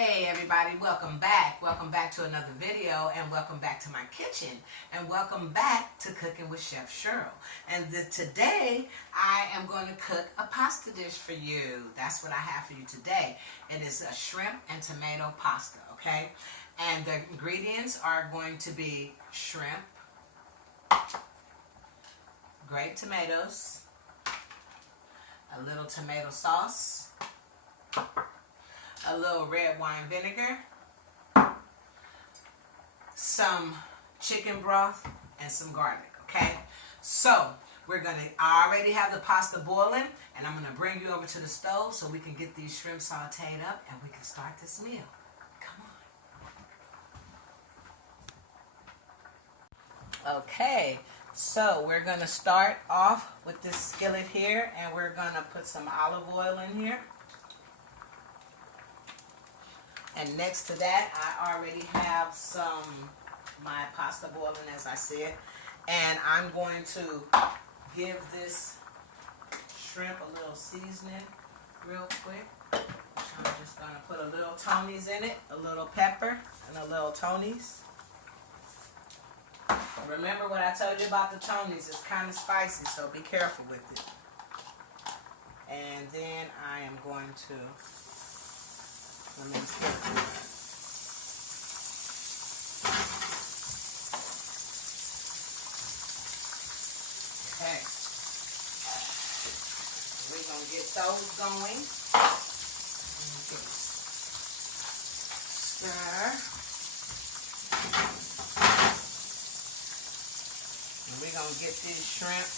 Hey everybody, welcome back. Welcome back to another video, and welcome back to my kitchen, and welcome back to Cooking with Chef Cheryl. And today I am going to cook a pasta dish for you. That's what I have for you today. It is a shrimp and tomato pasta, okay? And the ingredients are going to be shrimp, grated tomatoes, a little tomato sauce, a little red wine vinegar, some chicken broth, and some garlic, okay? So, I already have the pasta boiling, and I'm gonna bring you over to the stove so we can get these shrimp sauteed up and we can start this meal. Come on. Okay, so we're gonna start off with this skillet here, and we're gonna put some olive oil in here. And next to that, I already have my pasta boiling, as I said. And I'm going to give this shrimp a little seasoning real quick. I'm just going to put a little Tony's in it, a little pepper, and a little Tony's. Remember what I told you about the Tony's. It's kind of spicy, so be careful with it. And then I am going to... Okay. We're going to get those going. Stir. And we're going to get these shrimp.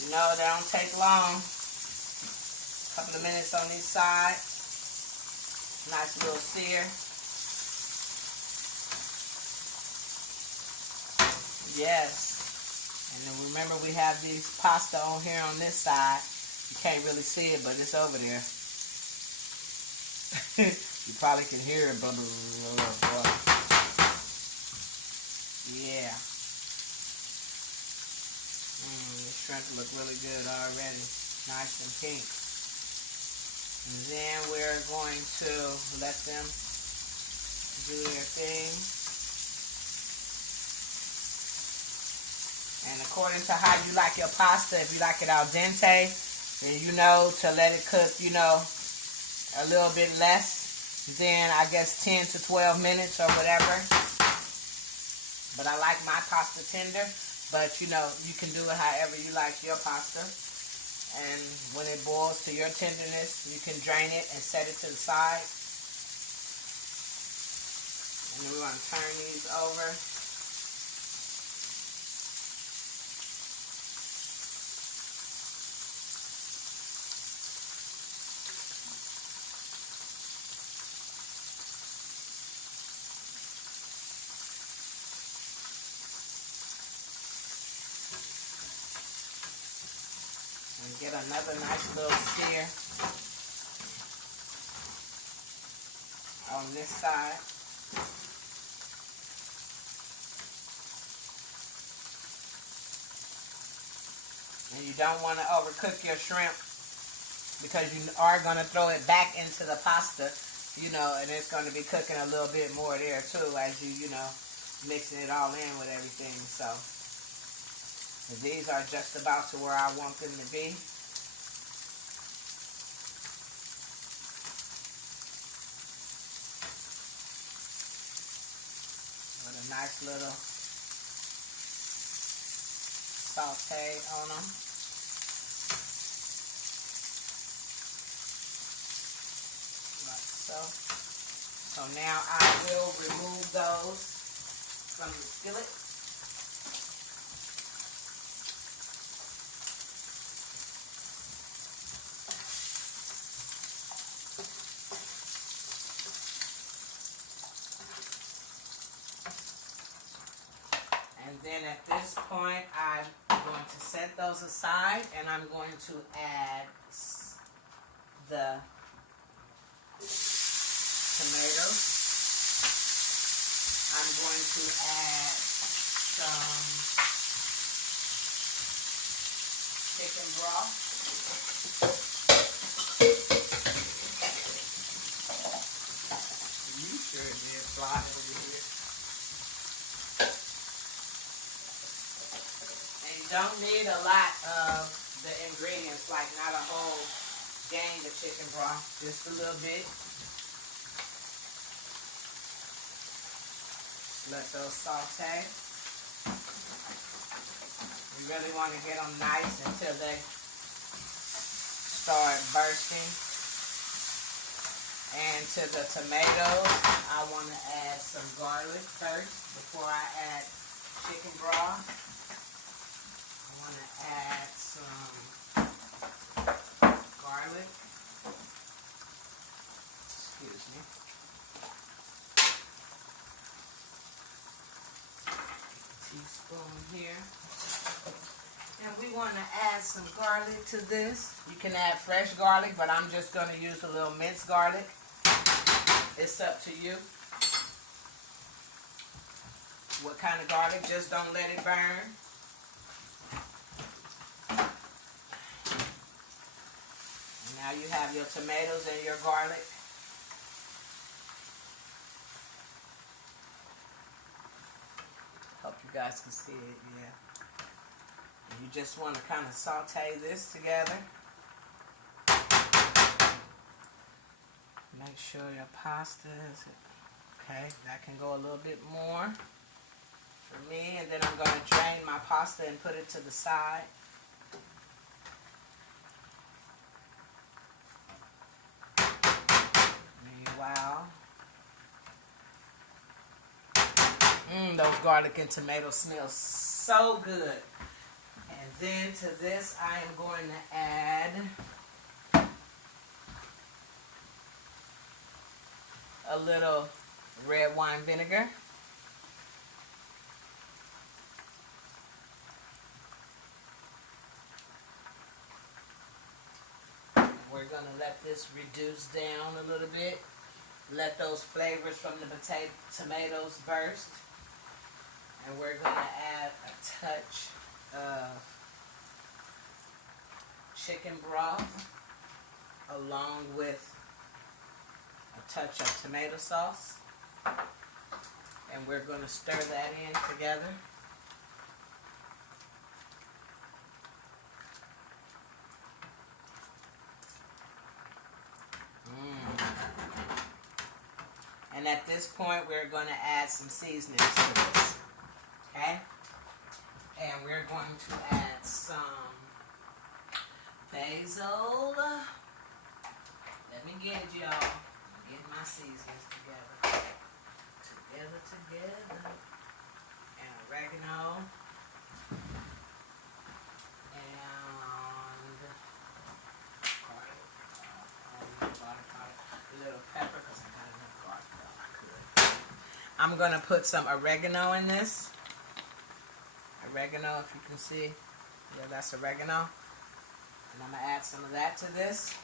You know, they don't take long. A couple of minutes on each side. Nice little sear. Yes. And then remember, we have these pasta on here on this side. You can't really see it, but it's over there. You probably can hear it, but yeah. The shrimp look really good already. Nice and pink. And then we're going to let them do their thing. And according to how you like your pasta, if you like it al dente, then you know to let it cook, you know, a little bit less than, I guess, 10 to 12 minutes or whatever. But I like my pasta tender. But, you know, you can do it however you like your pasta. And when it boils to your tenderness, you can drain it and set it to the side. And then we're going to turn these over. And get another nice little sear on this side. And you don't want to overcook your shrimp because you are going to throw it back into the pasta, you know, and it's going to be cooking a little bit more there too as you know, mixing it all in with everything. So these are just about to where I want them to be. With a nice little saute on them. Like so. So now I will remove those from the skillet. And then at this point, I'm going to set those aside, and I'm going to add the tomatoes. I'm going to add some chicken broth. don't need a lot of the ingredients, like not a whole gang of chicken broth, just a little bit. Let those saute. You really want to get them nice until they start bursting. And to the tomatoes, I want to add some garlic first before I add chicken broth. I want to add some garlic. Excuse me. Teaspoon here. And we want to add some garlic to this. You can add fresh garlic, but I'm just going to use a little minced garlic. It's up to you. What kind of garlic? Just don't let it burn. And now you have your tomatoes and your garlic. Hope you guys can see it, yeah. And you just want to kind of saute this together. Make sure your pasta is, okay, that can go a little bit more for me. And then I'm going to drain my pasta and put it to the side. Wow. Those garlic and tomatoes smell so good. And then to this, I am going to add a little red wine vinegar. We're going to let this reduce down a little bit. Let those flavors from the tomatoes burst. And we're going to add a touch of chicken broth along with a touch of tomato sauce. And we're going to stir that in together. And at this point, we're going to add some seasonings to this. Okay? And we're going to add some basil. Let me get it, y'all. Get my seasonings together. Together. And oregano. And garlic powder. A little pepper, because I got enough garlic. Well, I could. I'm going to put some oregano in this. Oregano, if you can see. Yeah, that's oregano. And I'm going to add some of that to this.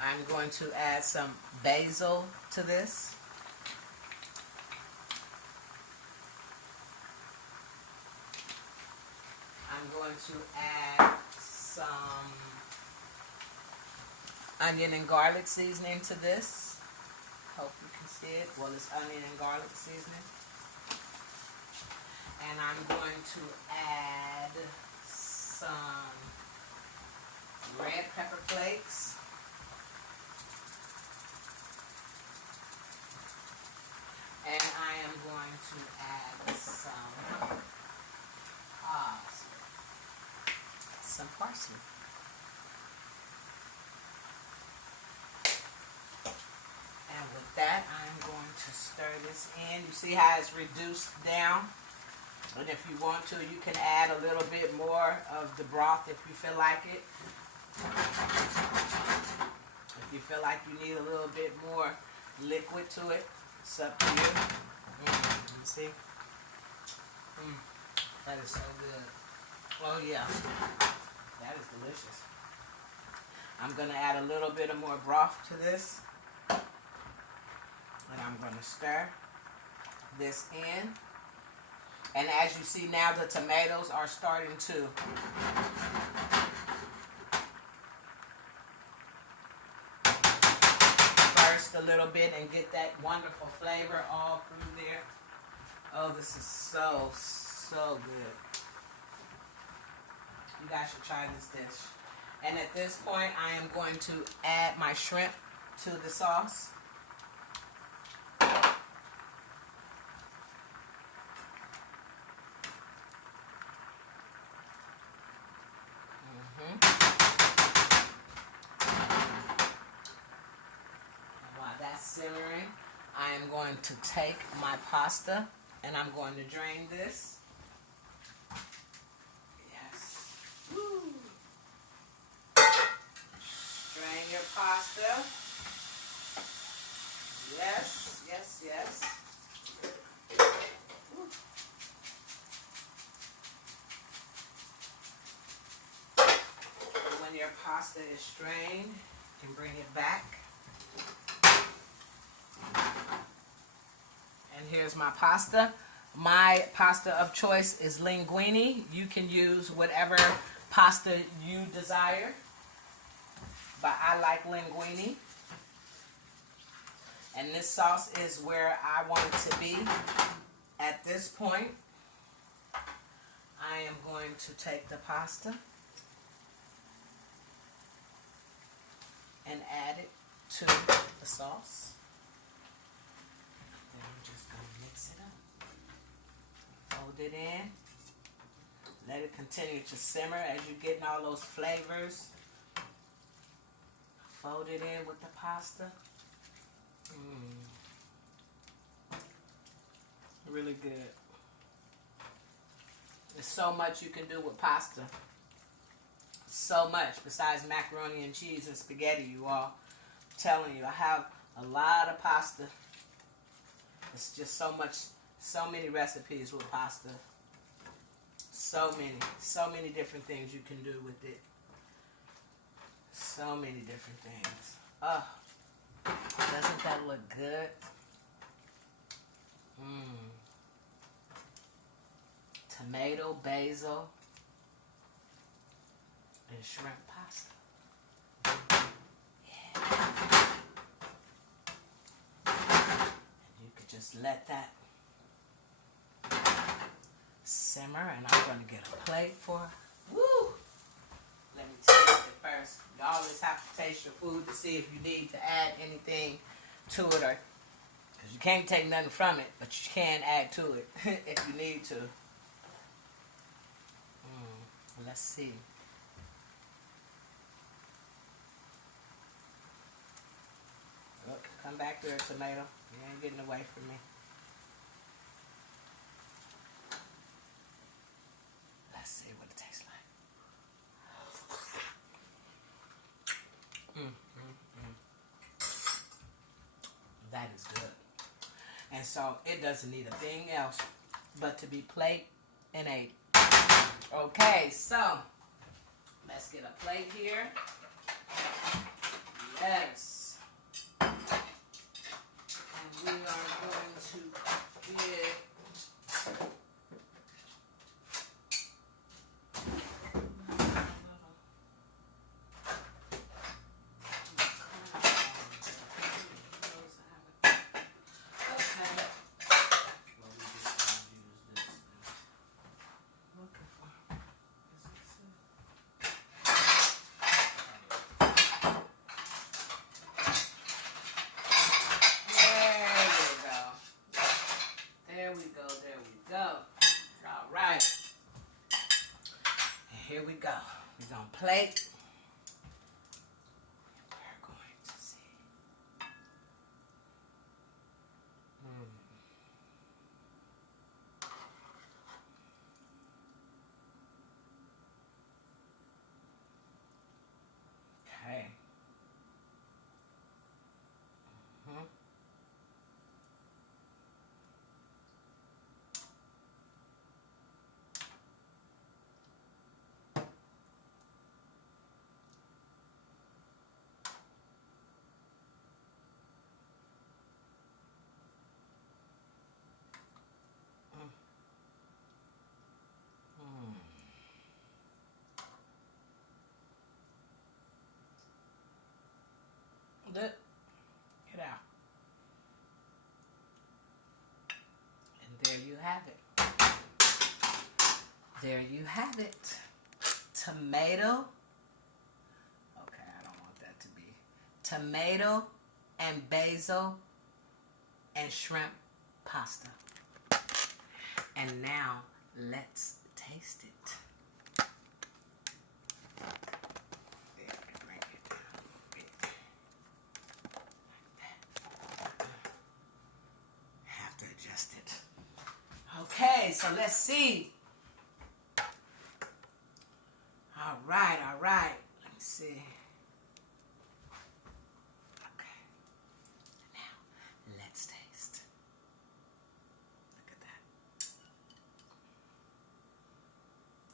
I'm going to add some basil to this. I'm going to add some onion and garlic seasoning to this. Hope you can see it. Well, it's onion and garlic seasoning. And I'm going to add some red pepper flakes. And I am going to add some parsley. And with that, I'm going to stir this in. You see how it's reduced down? And if you want to, you can add a little bit more of the broth if you feel like it. If you feel like you need a little bit more liquid to it, it's up to you. You see? That is so good. Oh yeah, that is delicious. I'm going to add a little bit of more broth to this. And I'm going to stir this in. And as you see now, the tomatoes are starting to burst a little bit and get that wonderful flavor all through there. Oh, this is so, so good. You guys should try this dish. And at this point, I am going to add my shrimp to the sauce. While that's simmering, I am going to take my pasta and I'm going to drain this. Yes. Woo. Drain your pasta. Yes, yes, yes. Woo. When your pasta is strained, you can bring it back. And here's my pasta. My pasta of choice is linguine. You can use whatever pasta you desire, but I like linguine. And this sauce is where I want it to be. At this point, I am going to take the pasta and add it to the sauce. Then I'm just going to mix it up. Fold it in. Let it continue to simmer as you're getting all those flavors. Fold it in with the pasta. Really good. There's so much you can do with pasta. So much besides macaroni and cheese and spaghetti, you all. I'm telling you, I have a lot of pasta. It's just so many recipes with pasta. So many different things you can do with it. So many different things. Oh, doesn't that look good? Tomato, basil, and shrimp pasta. Yeah. And you could just let that simmer, and I'm going to get a plate for. Woo! Let me taste it first. You always have to taste your food to see if you need to add anything to it, or because you can't take nothing from it, but you can add to it if you need to. Let's see. Look, come back there, tomato. You ain't getting away from me. Let's see what it tastes like. That is good. And so it doesn't need a thing else but to be played and ate. Okay, so let's get a plate here. Yes. And we are going to get here we go. We're going to plate. We're going to see. Okay. have it. There you have it. Tomato. Okay, I don't want that to be. Tomato and basil and shrimp pasta. And now let's taste it. Okay, so let's see. All right. Let me see. Okay. Now, let's taste. Look at that.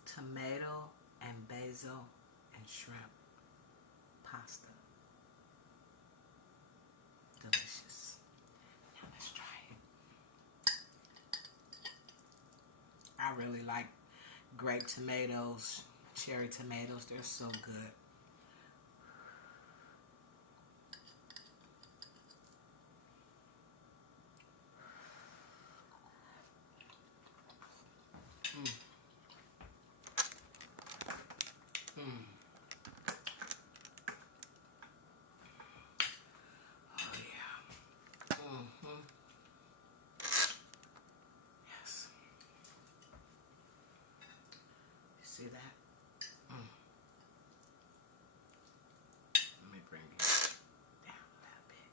Tomato and basil and shrimp pasta. Delicious. Now let's try it. I really like grape tomatoes, cherry tomatoes. They're so good. Oh yeah. Yes. You see that? Let me bring it down a little bit.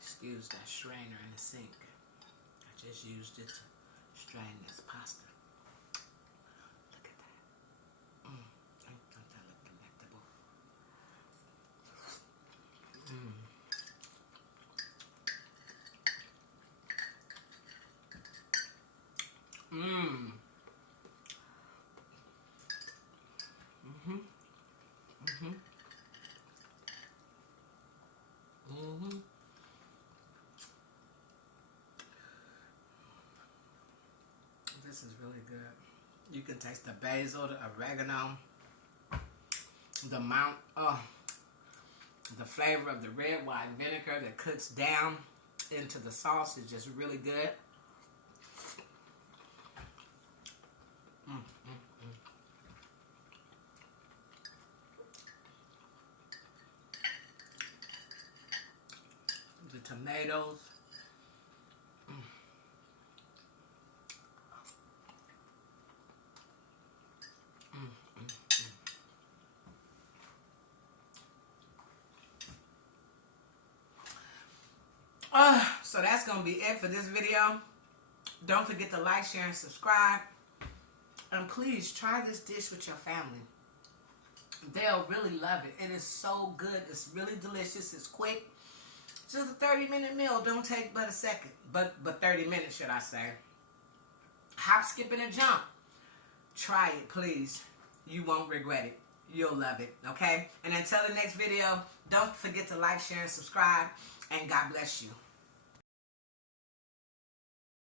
Excuse that strainer in the sink. I just used it to strain this pasta. Look at that. Don't that look delectable? This is really good. You can taste the basil, the oregano, the the flavor of the red wine vinegar that cooks down into the sauce is just really good. The tomatoes. So that's going to be it for this video. Don't forget to like, share, and subscribe. And please try this dish with your family. They'll really love it. It is so good. It's really delicious. It's quick. It's just a 30-minute meal. Don't take but a second. But 30 minutes, should I say. Hop, skip, and a jump. Try it, please. You won't regret it. You'll love it, okay? And until the next video, don't forget to like, share, and subscribe. And God bless you.